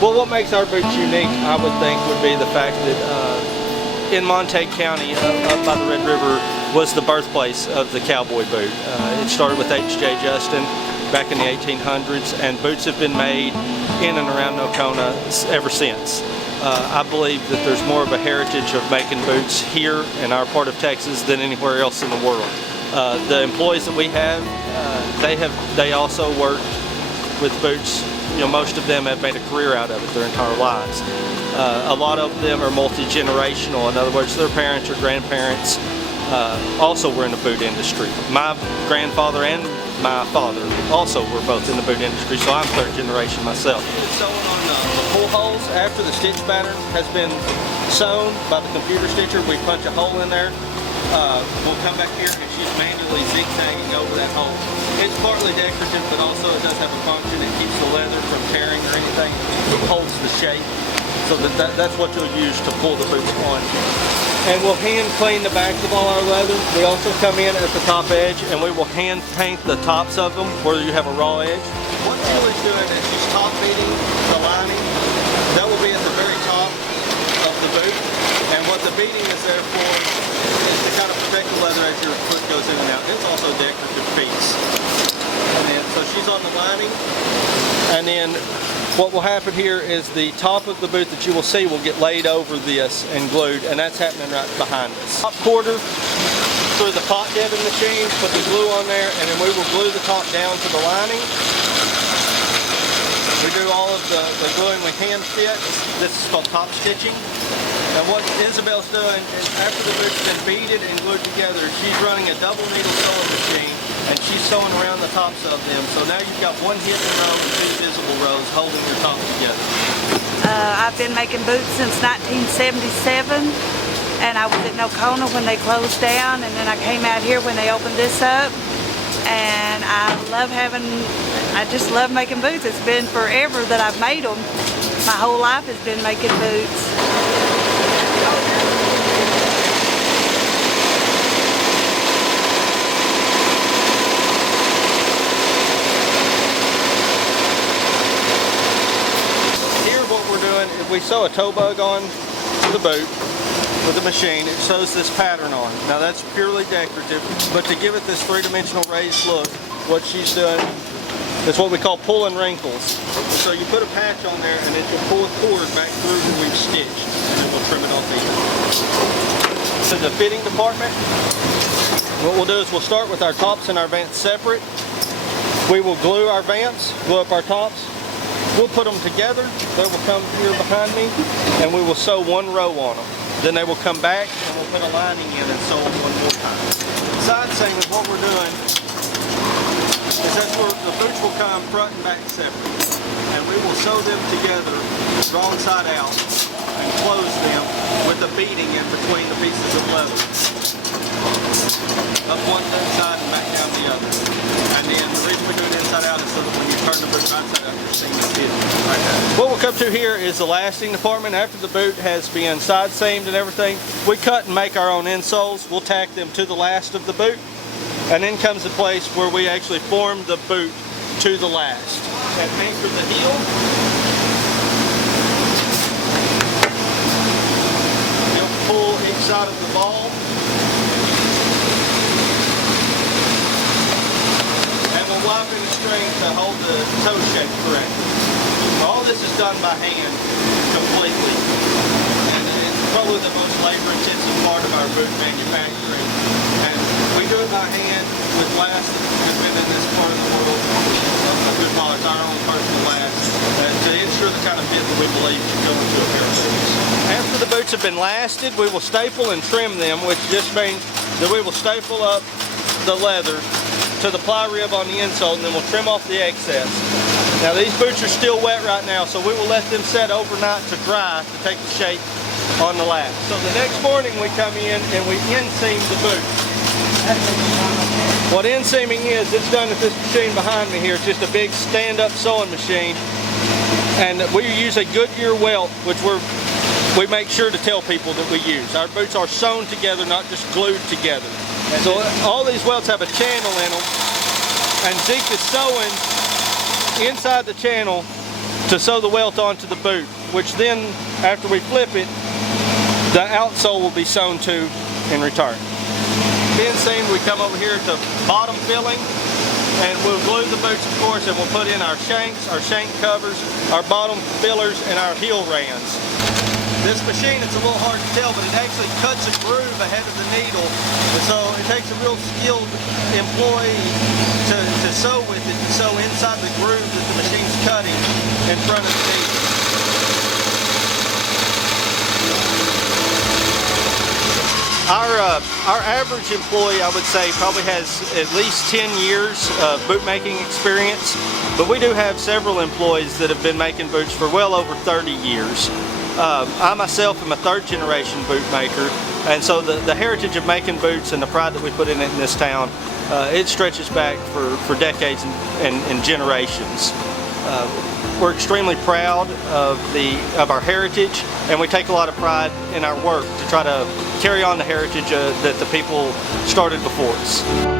Well, what makes our boots unique, I would think, would be the fact that in Montague County, up by the Red River, was the birthplace of the cowboy boot. It started with H.J. Justin back in the 1800s, and boots have been made in and around Nocona ever since. I believe that there's more of a heritage of making boots here in our part of Texas than anywhere else in the world. The employees that we have, they also work with boots. You know, most of them have made a career out of it their entire lives. A lot of them are multi-generational. In other words, their parents or grandparents also were in the boot industry. My grandfather and my father also were both in the boot industry, so I'm third generation myself. It's sewn on the pull holes. After the stitch pattern has been sewn by the computer stitcher, we punch a hole in there. We'll come back here and she's manually zigzagging over that hole. It's partly decorative, but also it does have a function. It keeps the leather from tearing or anything. It holds the shape, so that's what you'll use to pull the boots on. And we'll hand clean the backs of all our leather. We also come in at the top edge and we will hand paint the tops of them where you have a raw edge. What Julie's doing is she's top beating the lining. That will be at the very top of the boot. And what the beating is there for is to kind of protect the leather as your foot goes in and out. It's also a decorative piece. And then, so she's on the lining. And then what will happen here is the top of the boot that you will see will get laid over this and glued, and that's happening right behind us. Top quarter through the pot debbing machine, put the glue on there, and then we will glue the top down to the lining. We do all of the gluing with hand stitch. This is called top stitching. And what Isabel's doing is after the boot's been beaded and glued together, she's running a double needle sewing machine and she's sewing around the tops of them. So now you've got one hidden row and two visible rows holding your top together. I've been making boots since 1977, and I was at Nocona when they closed down, and then I came out here when they opened this up. And I just love making boots. It's been forever that I've made them. My whole life has been making boots. Here what we're doing is we sew a toe bug on the boot with a machine. It sews this pattern on. Now that's purely decorative, but to give it this three-dimensional raised look, what she's doing is what we call pulling wrinkles. So you put a patch on there and it will pull a cord back through that we've stitched, and then we'll trim it off easily. To the fitting department, what we'll do is we'll start with our tops and our vants separate. We will glue our vants, glue up our tops. We'll put them together. They will come here behind me, and we will sew one row on them. Then they will come back and we'll put a lining in and sew them one more time. Side seam is what we're doing is that's where the boots will come front and back separate. And we will sew them together wrong side out and close them with a beading in between the pieces of leather. Up one side and back down the other. And then the reason we do it inside out is so that when you turn the boot right side out, your seam is hidden right there. What we'll come to here is the lasting department. After the boot has been side seamed and everything, we cut and make our own insoles. We'll tack them to the last of the boot. And then comes the place where we actually form the boot to the last. And anchor the heel. You'll pull each side of the ball. And we'll wipe in the string to hold the toe shape correctly. All this is done by hand completely. And it's probably the most labor-intensive part of our boot manufacturing. And we do it by hand with lasts that have been in this part of the world. We call it our own personal last to ensure the kind of fit that we believe should go into a pair of boots. After the boots have been lasted, we will staple and trim them, which just means that we will staple up the leather to the ply rib on the insole, and then we'll trim off the excess. Now these boots are still wet right now, so we will let them set overnight to dry to take the shape on the last. So the next morning we come in and we inseam the boot. What inseaming is, it's done at this machine behind me here. It's just a big stand-up sewing machine. And we use a Goodyear welt, which we make sure to tell people that we use. Our boots are sewn together, not just glued together. And so all these welts have a channel in them, and Zeke is sewing inside the channel to sew the welt onto the boot, which then, after we flip it, the outsole will be sewn to in return. Being seen, we come over here to bottom filling, and we'll glue the boots, of course, and we'll put in our shanks, our shank covers, our bottom fillers, and our heel rams. This machine, it's a little hard to tell, but it actually cuts a groove ahead of the needle, and so it takes a real skilled employee to sew with it, to sew inside the groove that the machine's cutting in front of the needle. Our average employee, I would say, probably has at least 10 years of boot making experience, but we do have several employees that have been making boots for well over 30 years. I myself am a third generation boot maker, and so the heritage of making boots and the pride that we put in it in this town, it stretches back for decades and generations. We're extremely proud of our heritage, and we take a lot of pride in our work to try to carry on the heritage that the people started before us.